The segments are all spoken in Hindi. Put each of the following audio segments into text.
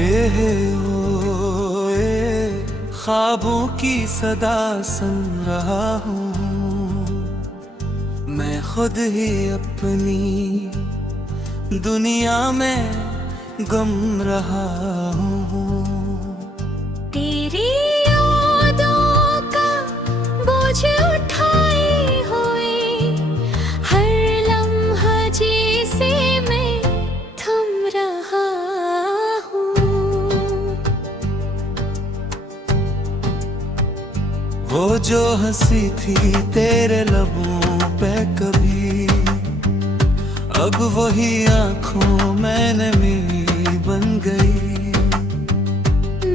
टूटे हुए ख्वाबों की सदा सुन रहा हूँ। मैं खुद ही अपनी दुनिया में गम रहा हूँ। तेरी यादों का बोझ उठाए हुए हर लम्हा जिसे मैं थम रहा हूँ। वो जो हंसी थी तेरे लबों पे कभी, अब वही आँखों मैंने मेरी बन गई।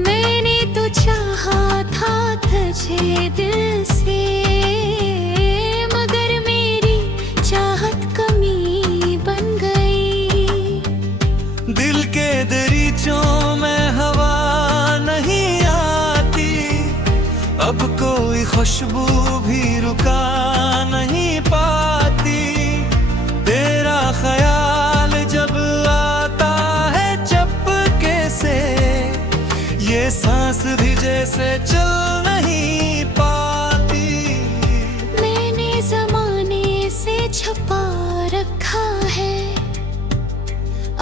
मैंने तो चाहा था तुझे दिल से, मगर मेरी चाहत कमी बन गई। दिल के दरीचों में हवा नहीं आती, अब कोई खुशबू भी रुका नहीं पाती। तेरा ख्याल जब आता है चपके से, ये सांस भी जैसे चल नहीं पाती। मैंने ज़माने से छुपा रखा है,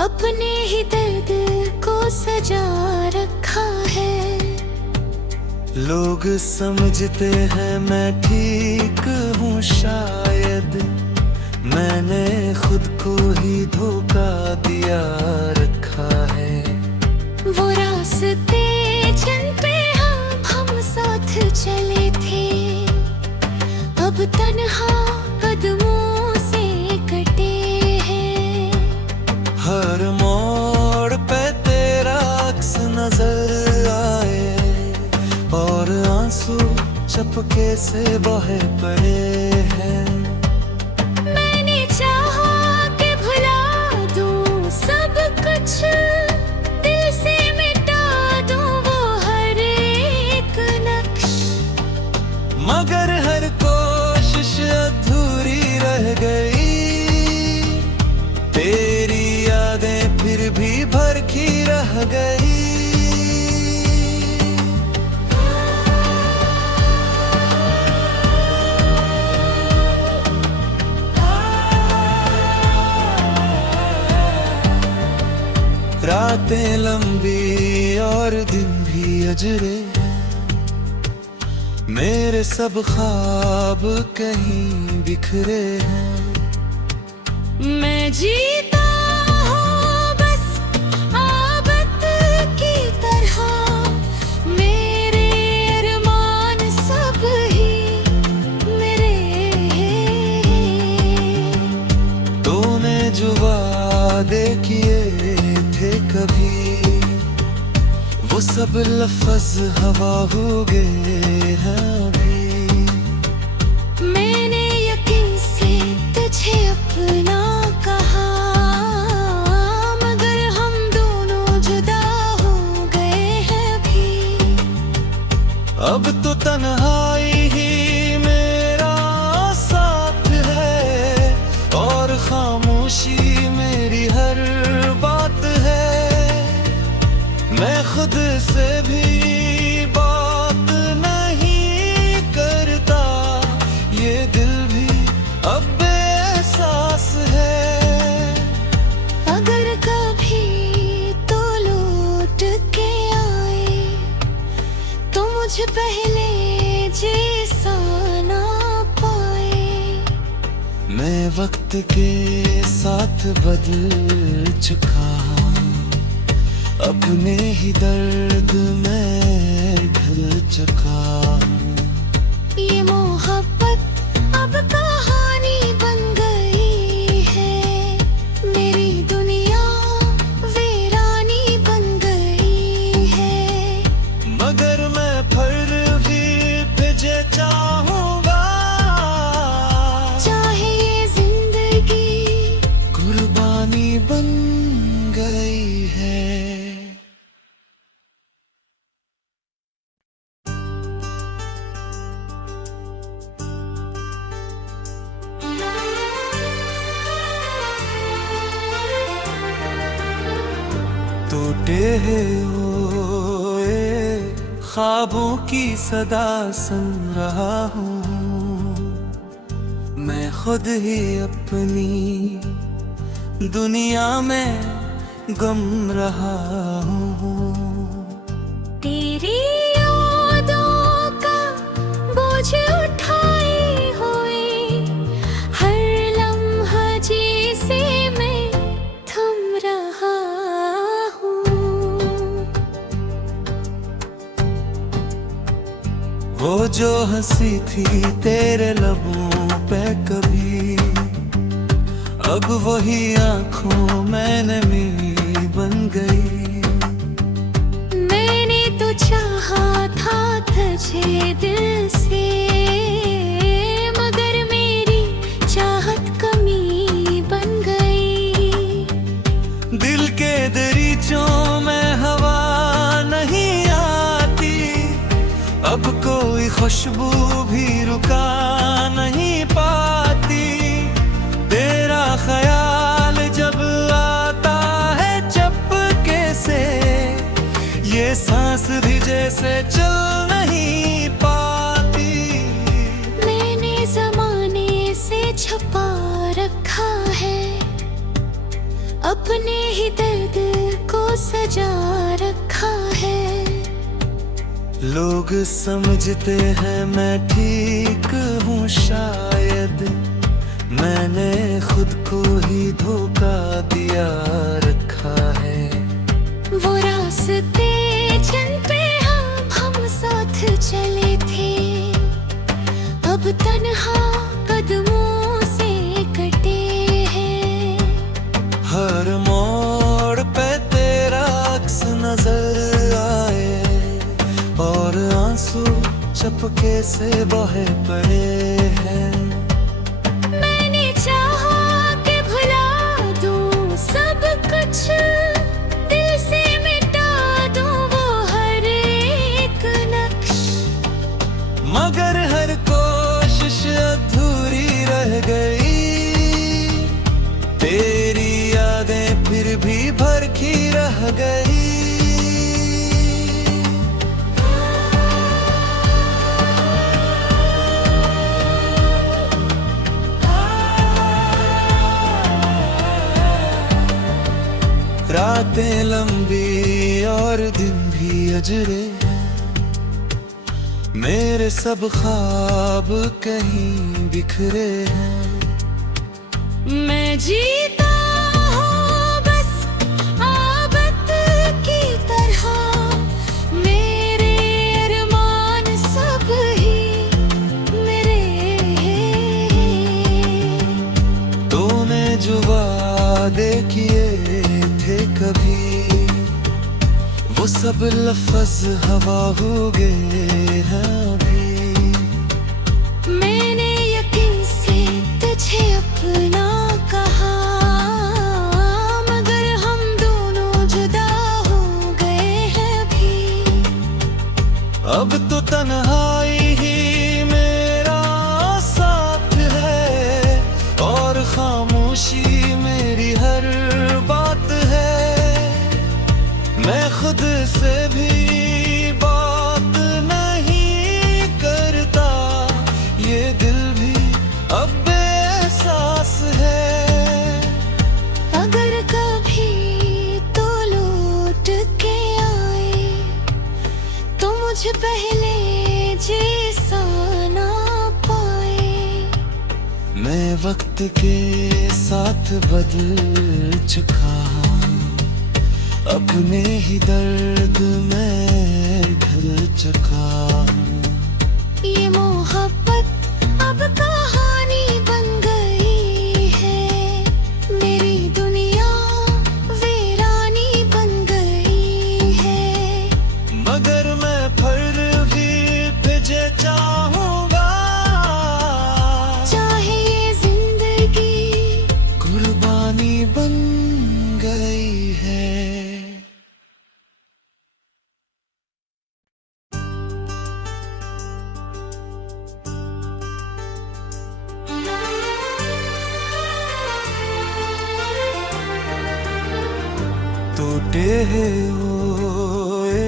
अपने ही दर्द को सजा रखा है। लोग समझते हैं मैं ठीक हूँ, शायद मैंने खुद को ही धोखा दिया रखा है। वो रास्ते जिन पे हम साथ चले थे, अब तन्हा कदमों से कटे हैं। हर मोड़ पे तेरा अक्स नजर आए और आंसू चपके से बहे पड़े हैं। मैंने चाहा कि भुला दूं सब कुछ, दिल से मिटा दूं वो हर एक नक्श, मगर हर कोशिश अधूरी रह गई। तेरी यादें फिर भी भरखी रह गई। रातें लंबी और दिन भी अजरे, मेरे सब ख्वाब कहीं बिखरे हैं। मैं जीता हूँ बस आबद की तरह, मेरे अरमान सब ही मेरे हैं। तूने जो वादे किए थे कभी, वो सब लफ्ज़ हवा हो गए हैं अभी। मैंने यकीन से तुझे अपना कहा, मगर हम दोनों जुदा हो गए हैं अभी। अब तो तन्हाई ही मेरा साथ है और खामोशी मेरी हर बात है। मैं खुद से भी बात नहीं करता, ये दिल भी अब बेएहसास है। अगर कभी तो लौट के आए, तो मुझ पहले जैसा ना पाए। मैं वक्त के साथ बदल चुका, अपने ही दर्द में ढल चुका। ये मोहब्बत अब कहानी बन गई है, मेरी दुनिया वीरानी बन गई है। मगर मैं फिर भी तुझे चाहूंगा, चाहे ये जिंदगी कुर्बानी बन गई है। टूटे हुए ख्वाबों की सदा सुन रहा हूँ। मैं खुद ही अपनी दुनिया में गम रहा हूँ। तेरी यादों का बोझ उठाए हुए हर लम्हा जिसे मैं थम रहा हूँ। वो जो हंसी थी तेरे लबों पे कभी, अब वही आंखों मैंने मेरी बन गई। मैंने तो चाहा था तुझे दिल से, मगर मेरी चाहत कमी बन गई। दिल के दरीचों में हवा नहीं आती, अब कोई खुशबू भी रुका नहीं पाती। तेरा ख्याल जब आता है चपके से, ये सांस भी जैसे चल नहीं पाती। मैंने ज़माने से छुपा रखा है अपने ही दर्द को सजा रखा है। लोग समझते हैं मैं ठीक हूँ, शायद मैंने खुद को ही धोखा दिया रखा है। वो रास्ते जिन पे हम साथ चले थे, अब तन्हा कदमों से कटे हैं। हर मोड़ पे तेरा अक्स नजर आए और आंसू चपके से बहे पड़े हैं। मैंने चाहा कि भुला दूं सब कुछ, दिल से मिटा दूं वो हर एक नक्श, मगर हर कोशिश अधूरी रह गई। तेरी यादें फिर भी भरखी रह गई। रातें लंबी और दिन भी अजरे हैं, मेरे सब ख्वाब कहीं बिखरे हैं। मैं जीता हूँ बस आबद की तरह, मेरे अरमान सब ही मेरे हैं। तूने जो वादे किए थे कभी, वो सब लफ्ज़ हवा हो गए हैं अभी। मैंने यकीन से तुझे अपना कहा, मगर हम दोनों जुदा हो गए हैं अभी। अब तो तन्हाई ही मेरा साथ है और खामोशी मेरी हर बात है। मैं खुद से भी बात नहीं करता, ये दिल भी अब बेएहसास है। अगर कभी तो लौट के आए तो मुझ पहले जैसा ना पाए। मैं वक्त के साथ बदल चुका, अपने ही दर्द में ढल चुका। ये मोहब्बत अब कहानी बन गई है, मेरी दुनिया वीरानी बन गई है। मगर मैं फिर भी तुझे चाहूँगा, चाहे ये जिंदगी कुर्बानी बन गई है। टूटे हुए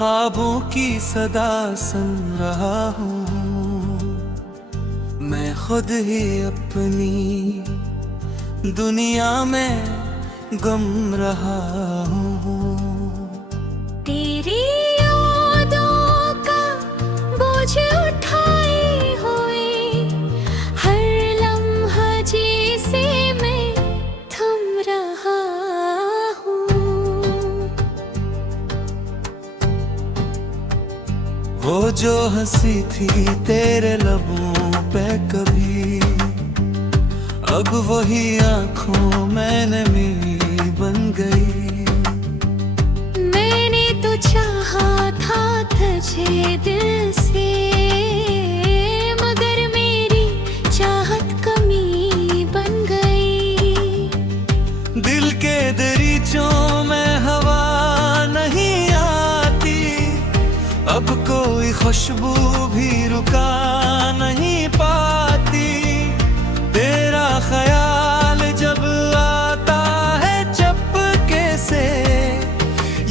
ख्वाबों की सदा सुन रहा हूँ। मैं खुद ही अपनी दुनिया में गम रहा हूँ। तेरी यादों का बोझ उठाए हुए हर लम्हा जिसे मैं थम रहा हूँ। वो जो हंसी थी तेरे लबों पे कभी, अब वही आंखों मैंने मेरी बन गई। मैंने तो चाहा था तुझे दिल से, मगर मेरी चाहत कमी बन गई। दिल के दरीचों में हवा नहीं आती, अब कोई खुशबू भी रुका नहीं पाती। तेरा ख्याल जब आता है चपके से,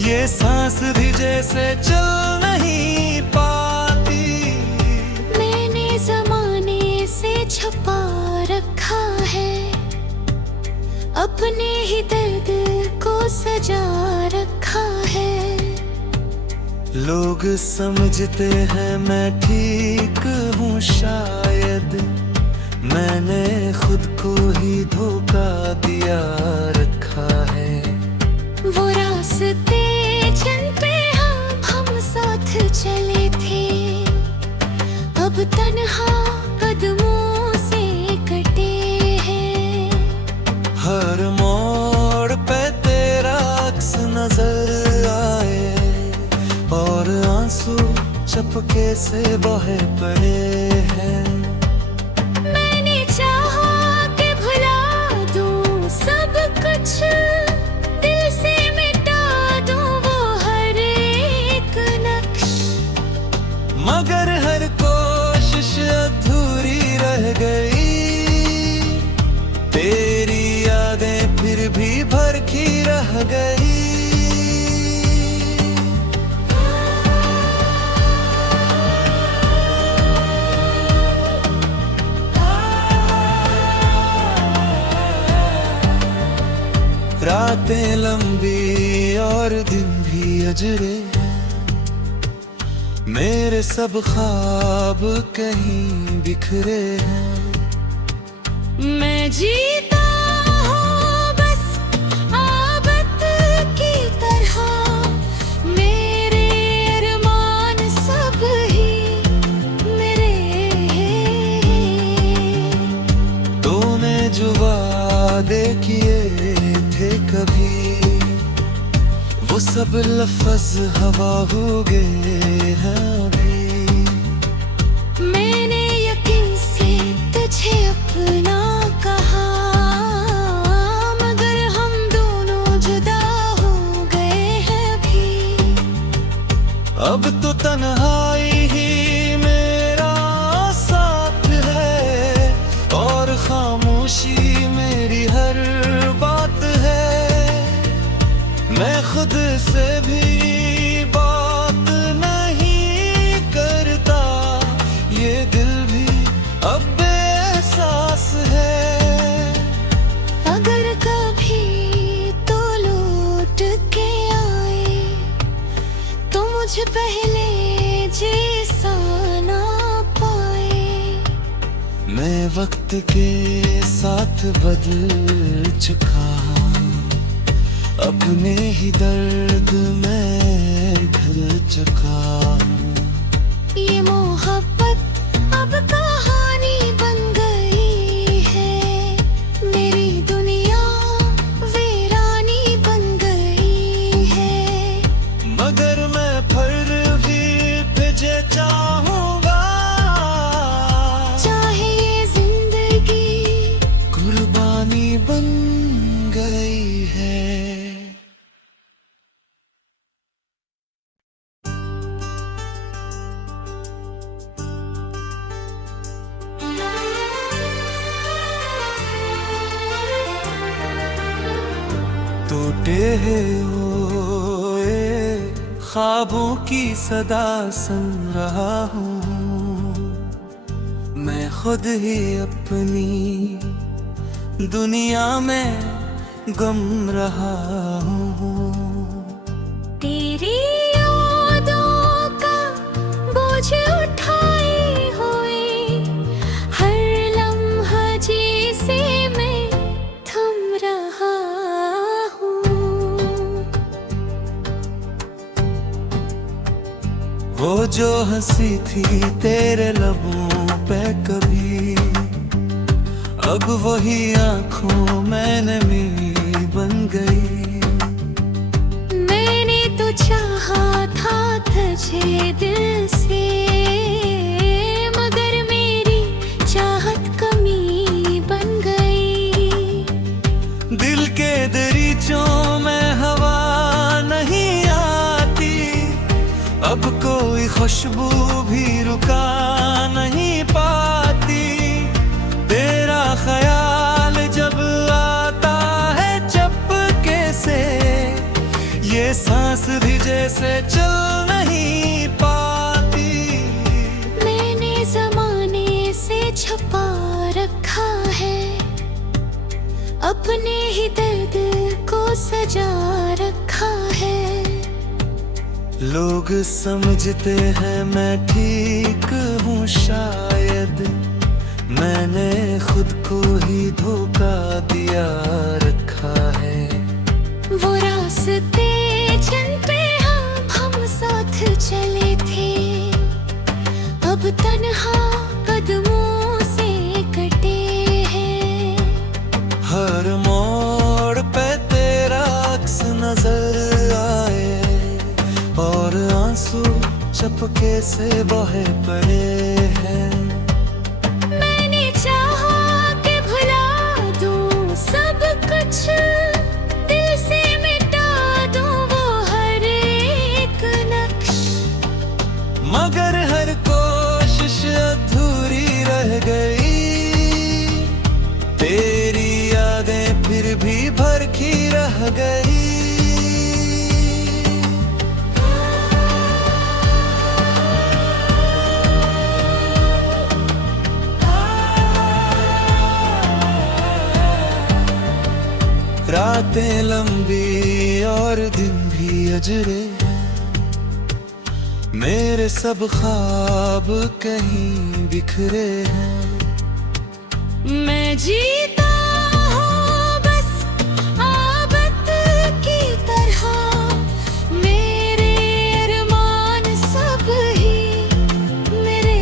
ये सांस भी जैसे चल नहीं पाती। मैंने ज़माने से छुपा रखा है अपने ही दर्द को सजा रखा है। लोग समझते हैं मैं ठीक हूँ, शायद मैंने खुद को ही धोखा दिया रखा है। वो रास्ते जिन पे हम साथ चले थे, अब तन्हा कदमों से कटे हैं। हर मोड़ पे तेरा अक्स नजर आए और आंसू चपके से बहे पड़े हैं। मैंने चाहा कि भुला दूं सब कुछ, दिल से मिटा दूं वो हर एक नक्श, मगर हर कोशिश अधूरी रह गई। तेरी यादें फिर भी भरखी रह गई। रातें लंबी और दिन भी अजरे, मेरे सब ख्वाब कहीं बिखरे हैं। मैं जीता हूँ बस आबद की तरह, मेरे अरमान सब ही मेरे हैं। तूने जो वादे किए थे कभी, वो सब लफ्ज हवा हो गए हैं अभी। मैंने यकीन से तुझे अपना कहा, मगर हम दोनों जुदा हो गए हैं अभी। अब तो तन्हाई ही मेरा साथ है और खामोशी मेरी हर बात है। मैं खुद से भी बात नहीं करता, ये दिल भी अब बेएहसास है। अगर कभी तो लौट के आए तो मुझे पहले जैसा ना पाए। मैं वक्त के साथ बदल चुका, अपने ही दर्द में ढल चुका। ये मोहब्बत अब कहानी बन गई है, मेरी दुनिया वीरानी बन गई है। मगर मैं फिर भी तुझे चाहूँगा, चाहे ये जिंदगी कुर्बानी बन गई है। टूटे हुए ख्वाबों की सदा सुन रहा हूँ। मैं खुद ही अपनी दुनिया में गम रहा हूँ। तेरी यादों का बोझ उठाए हुए हर लम्हा जिसे मैं थम रहा हूँ। वो जो हंसी थी तेरे लबों पे कभी, अब वही आंखों मैंने मेरी बन गई। मैंने तो चाहा था तुझे दिल से, मगर मेरी चाहत कमी बन गई। दिल के दरीचों में हवा नहीं आती, अब कोई खुशबू भी रुका नहीं पाती। तेरा ख्याल जब आता है चपके से, ये सांस भी जैसे चल नहीं पाती। मैंने ज़माने से छुपा रखा है, अपने ही दर्द को सजा रखा है। लोग समझते हैं मैं ठीक हूँ शायद, मैंने खुद को ही धोखा दिया रखा है। वो रास्ते जिन पे हम साथ चले थे, अब तन्हा कदमों से कटे हैं। हर मोड़ पे तेरा अक्स नजर आए, और आंसू चपके से बहे पड़े हैं। मैंने चाहा कि भुला दूं सब कुछ, दिल से मिटा दूं वो हर एक नक्श, मगर हर कोशिश अधूरी रह गई। तेरी यादें फिर भी भरखी रह गई। रातें लंबी और दिन भी अजरे, मेरे सब ख्वाब कहीं बिखरे हैं। मैं जीता हूँ बस आबद की तरह, मेरे अरमान सब ही मेरे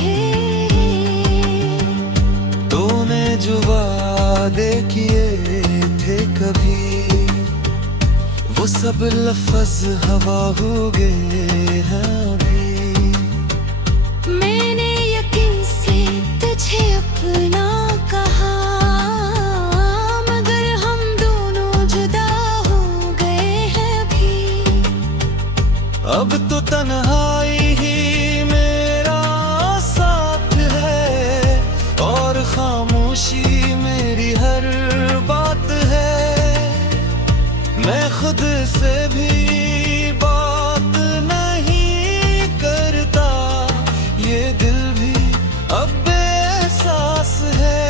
हैं। तूने जो वादे किए थे कभी, वो सब लफ्ज हवा हो गए हैं अभी। मैंने यकीन से तुझे अपना कहा, मगर हम दोनों जुदा हो गए हैं अभी। अब तो तन्हाई ही मेरा साथ है, और खामोशी मेरी हर बात है। मैं खुद से भी बात नहीं करता, ये दिल भी अब बेएहसास है।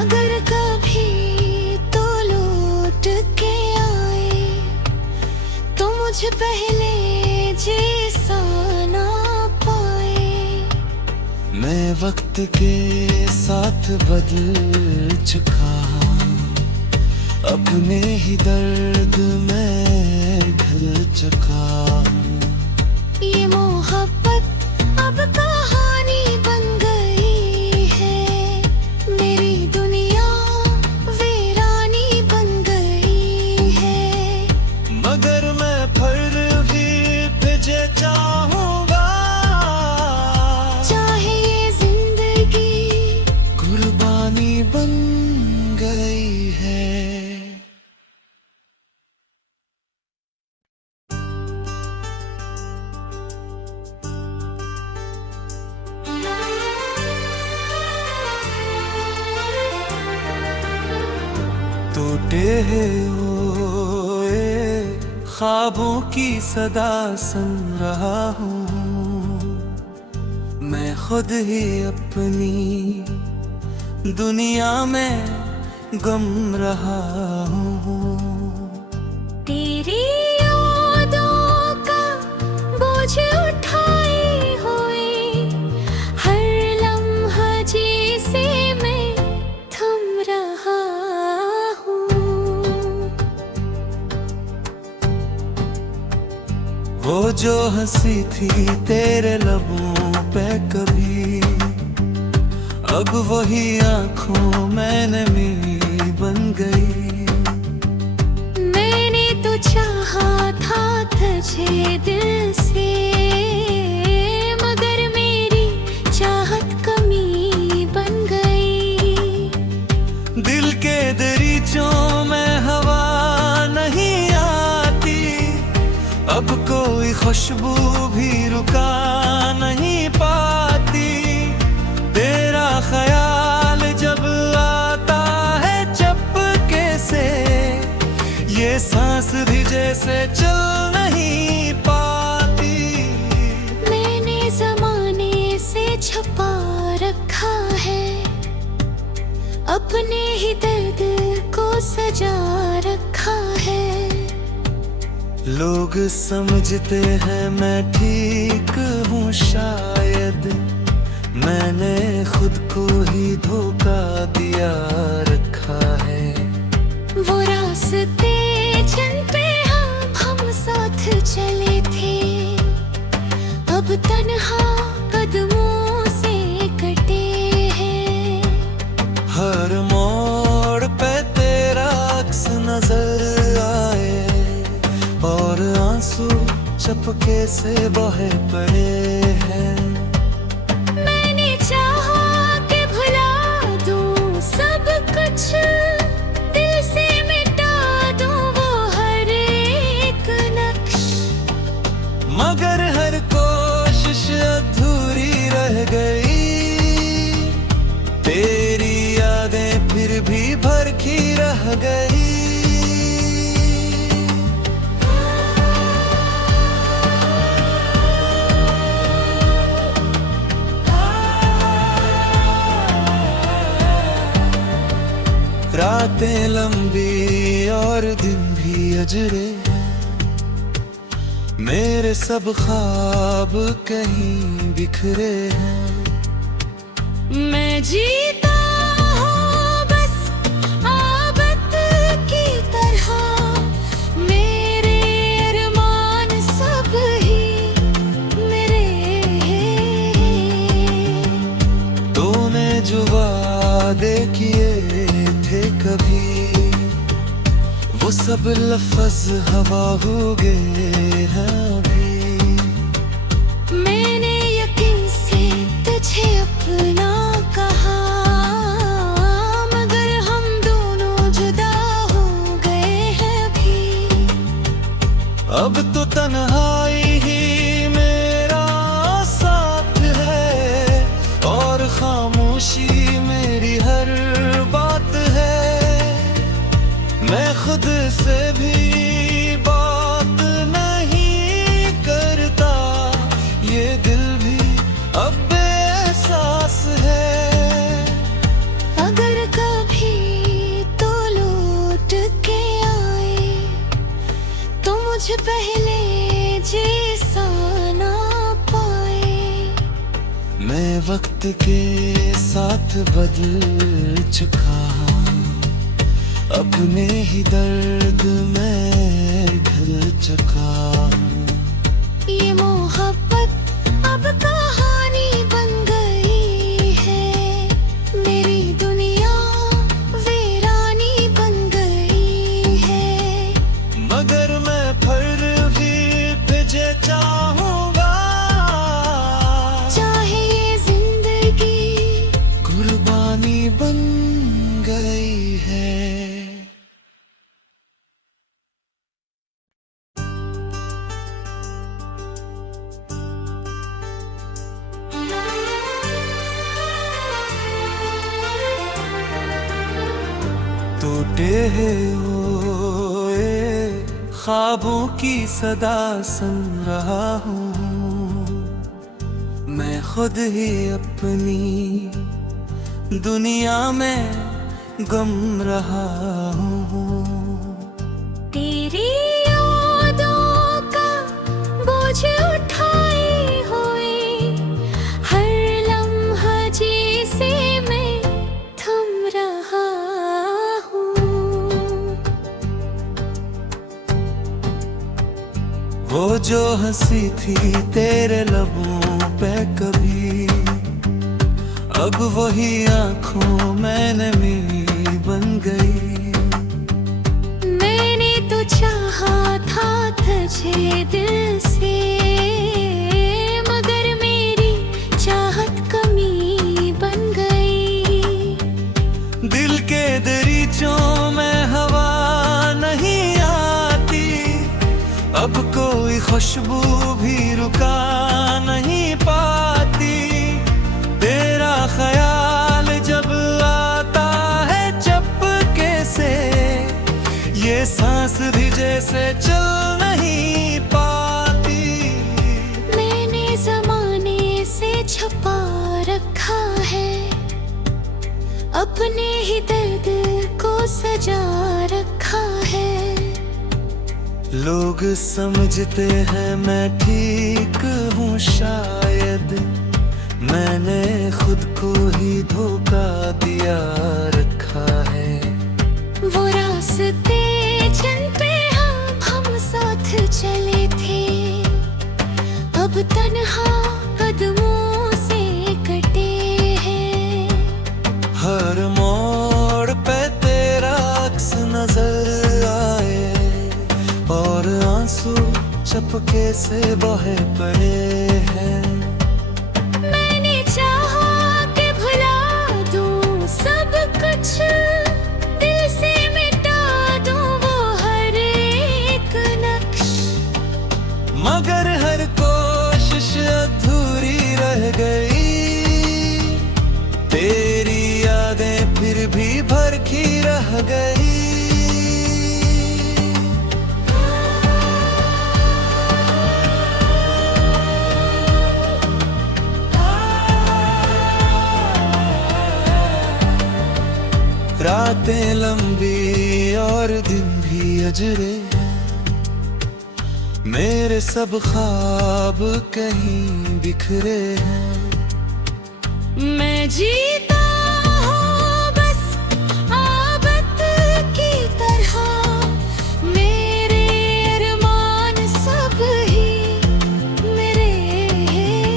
अगर कभी तो लौट के आए, तो मुझ पहले जैसा ना पाए। मैं वक्त के साथ बदल चुका, अपने ही दर्द में ढल चुका। ये मोहब्बत अब कहानी बन गई है, मेरी दुनिया वीरानी बन गई है। मगर मैं फिर भी तुझे चाहूंगा, चाहे ये जिंदगी कुर्बानी बन गई है। टूटे हुए ख्वाबों की सदा सुन रहा हूँ। मैं खुद ही अपनी दुनिया में गम रहा हूँ। तेरी यादों का बोझ उठाए हुए हर लम्हा जिसे मैं थम रहा हूँ। वो जो हंसी थी तेरे लबों पे कभी, अब वही आंखों मैंने मेरी बन गई। मैंने तो चाहा था तुझे दिल से, मगर मेरी चाहत कमी बन गई। दिल के दरीचों में हवा नहीं आती, अब कोई खुशबू भी रुका नहीं पाती। तेरा ख्याल जब आता है चपके से, ये सांस भी जैसे चल नहीं पाती। मैंने ज़माने से छुपा रखा है अपने ही दर्द को सजा रखा है। लोग समझते हैं मैं ठीक हूँ, शायद मैंने खुद को ही धोखा दिया रखा है। वो रास्ते जिन पे हम साथ चले थे, अब तन्हा कदमों से कटे हैं। हर मोड़ पे तेरा अक्स नजर आए और आंसू चपके से बहे पड़े हैं। मैंने चाहा कि भुला दूं सब कुछ, दिल से मिटा दूं वो हर एक नक्श, मगर हर कोशिश अधूरी रह गई। तेरी यादें फिर भी भरखी रह गई। रातें लंबी और दिन भी अजरे हैं, मेरे सब ख्वाब कहीं बिखरे हैं। मैं जीता हूँ बस आबद की तरह, मेरे अरमान सब ही मेरे हैं। तूने जो वादे किए थे कभी, वो सब लफ्ज़ हवा हो गए हैं अभी। मैंने यकीन से तुझे अपना कहा, मगर हम दोनों जुदा हो गए हैं अभी। अब तो तन्हाई ही मेरा साथ है और खामोशी मेरी हर बात है। मैं खुद से भी बात नहीं करता, ये दिल भी अब बेएहसास है। अगर कभी तो लौट के आए तो मुझ पहले जैसा ना पाए। मैं वक्त के साथ बदल चुका, अपने ही दर्द में ढल चुका। ये मोहब्बत अब कहानी बन गई है, मेरी दुनिया वीरानी बन गई है। मगर मैं फिर भी तुझे चाहूँगा, चाहे ये जिंदगी कुर्बानी बन गई है। टूटे हुए ख्वाबों की सदा सुन रहा हूँ। मैं खुद ही अपनी दुनिया में गम रहा हूँ। तेरी यादों का बोझ उठाए हुए हर लम्हा जिसे मैं थम रहा हूँ। वो जो हंसी थी तेरे लबों पे कभी, अब वही आंखों मैंने मेरी बन गई। मैंने तो चाहा था तुझे दिल से, मगर मेरी चाहत कमी बन गई। दिल के दरीचों में हवा नहीं आती, अब कोई खुशबू भी रुका नहीं पाती। तेरा ख्याल जब आता है चपके से, ये सांस भी जैसे चल नहीं पाती। मैंने ज़माने से छुपा रखा है अपने ही दर्द को सजा रखा है। लोग समझते हैं मैं ठीक हूँ, शायद मैंने खुद को ही धोखा दिया रखा है। वो रास्ते जिन पे हम साथ चले थे, अब तन्हा कदमों से कटे हैं। हर मोड़ पे तेरा अक्स नजर आए और आंसू चपके से बहे पड़े हैं। मैंने चाहा कि भुला दूं सब कुछ, दिल से मिटा दूं वो हर एक नक्श, मगर हर कोशिश अधूरी रह गई। तेरी यादें फिर भी भरखी रह गई। रातें लंबी और दिन भी अजरे हैं, मेरे सब ख्वाब कहीं बिखरे हैं। मैं जीता हूँ बस आबद की तरह, मेरे अरमान सब ही मेरे हैं।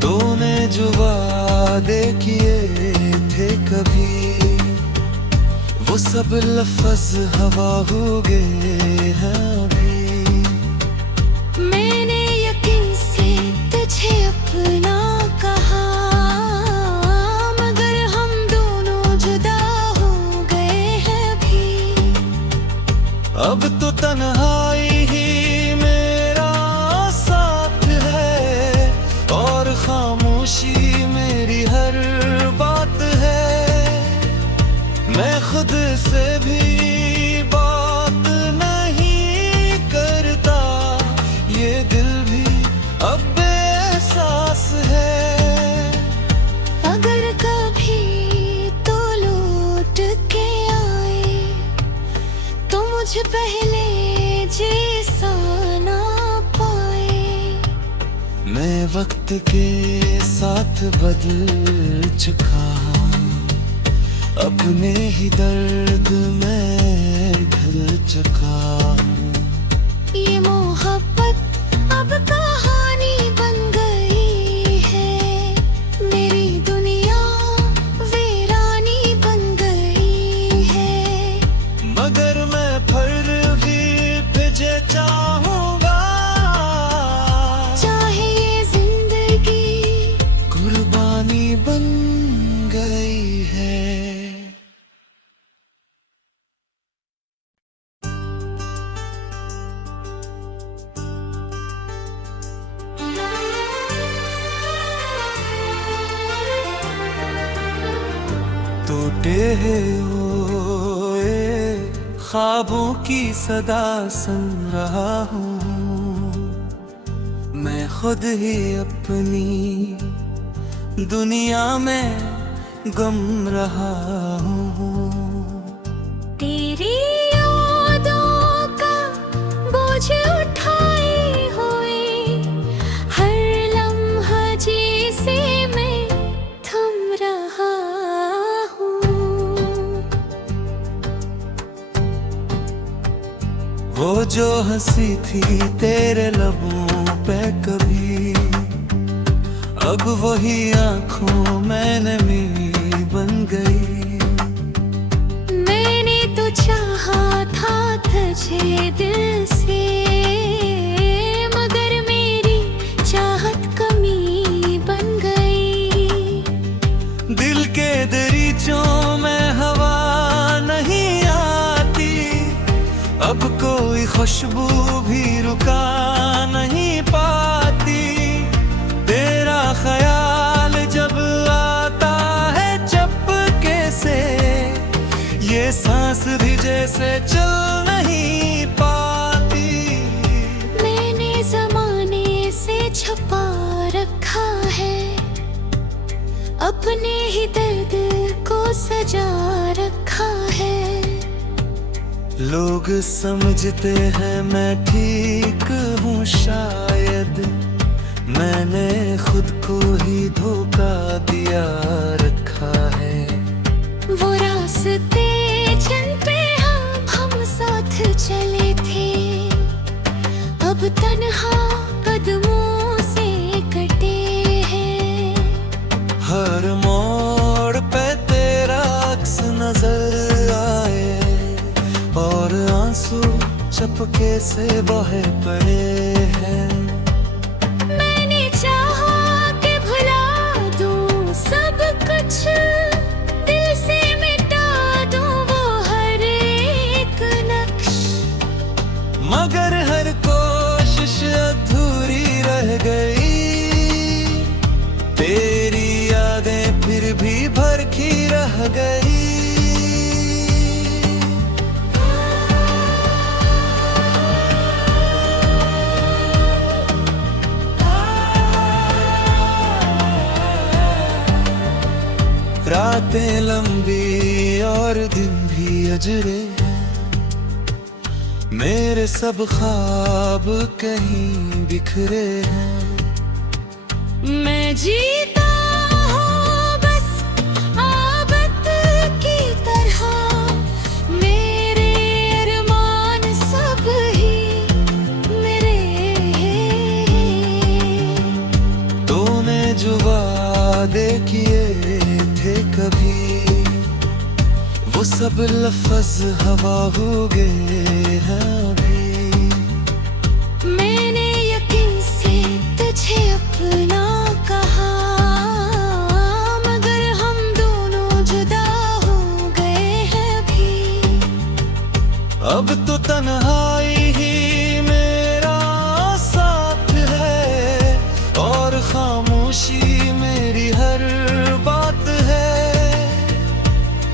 तूने जो वादे किए थे कभी, वो सब लफ्ज हवा हो गए हैं अभी। मैंने यकीन से तुझे अपना कहा, मगर हम दोनों जुदा हो गए हैं अभी। अब तो तन्हाई ही मेरा साथ है और खामोशी मेरी हर बात है। मैं खुद से भी बात नहीं करता, ये दिल भी अब बेएहसास है। अगर कभी तो लौट के आए तो मुझ पहले जैसा ना पाए। मैं वक्त के साथ बदल चुका हूँ, अपने ही दर्द में ढल चुका हूँ। ये मोहब्बत अब कहानी बन गई है, मेरी दुनिया वीरानी बन गई है। मगर मैं फिर भी तुझे चाहूँगा, चाहे ये जिंदगी कुर्बानी बन गई है। टूटे हुए ख्वाबों की सदा सुन रहा हूँ। मैं खुद ही अपनी दुनिया में गम रहा हूँ। तेरी यादों का बोझ उठाए हुए हर लम्हा जिसे मैं थम रहा हूँ। वो जो हंसी थी तेरे लबों पे कभी, अब वही आंखों में नमी बन गई। मैंने तो चाहा था तुझे दिल से, मगर मेरी चाहत कमी बन गई। दिल के दरीचों में हवा नहीं आती, अब कोई खुशबू भी रुका नहीं पाती। तेरा ख्याल जब आता है चपके से, ये सांस भी जैसे चल नहीं पाती। मैंने ज़माने से छुपा रखा है, अपने ही दर्द को सजा रखा है। लोग समझते हैं मैं ठीक हूँ, शायद मैंने खुद को ही धोखा दिया रखा है। वो रास्ते जिन पे हम साथ चले थे, अब तन्हा कदमों से कटे हैं। हर मोड़ पे तेरा अक्स नजर आए, और आंसू चपके से बहे पड़े हैं। मैंने चाहा कि भुला दूं सब कुछ, दिल से मिटा दूं वो हर एक नक्श, मगर हर कोशिश अधूरी रह गई। तेरी यादें फिर भी भरखी रह गई। रातें लंबी और दिन भी अजरे, मेरे सब ख्वाब कहीं बिखरे हैं। मैं जीता हूँ बस आबद की तरह, मेरे अरमान सब ही मेरे हैं। तूने जो वादे किए थे कभी, वो सब लफ्ज़ हवा हो गए हैं अभी। मैंने यकीन से तुझे अपना कहा, मगर हम दोनों जुदा हो गए हैं अभी। अब तो तन्हाई ही मेरा साथ है, और खामोशी मेरी हर बात है।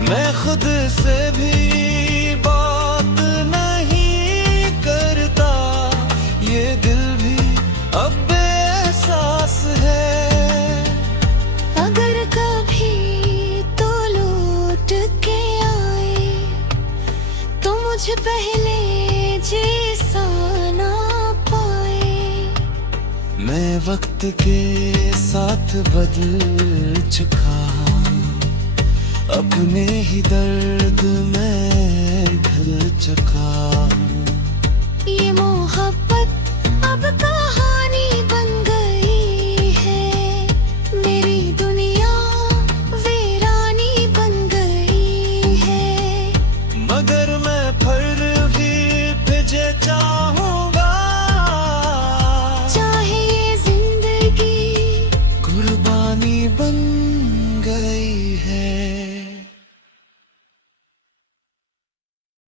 मैं खुद से भी बात नहीं करता, ये दिल भी अब बेएहसास है। अगर कभी तो लौट के आए, तो मुझे पहले जैसा ना पाए। मैं वक्त के साथ बदल चुका, अपने ही दर्द में ढल चुका हूँ।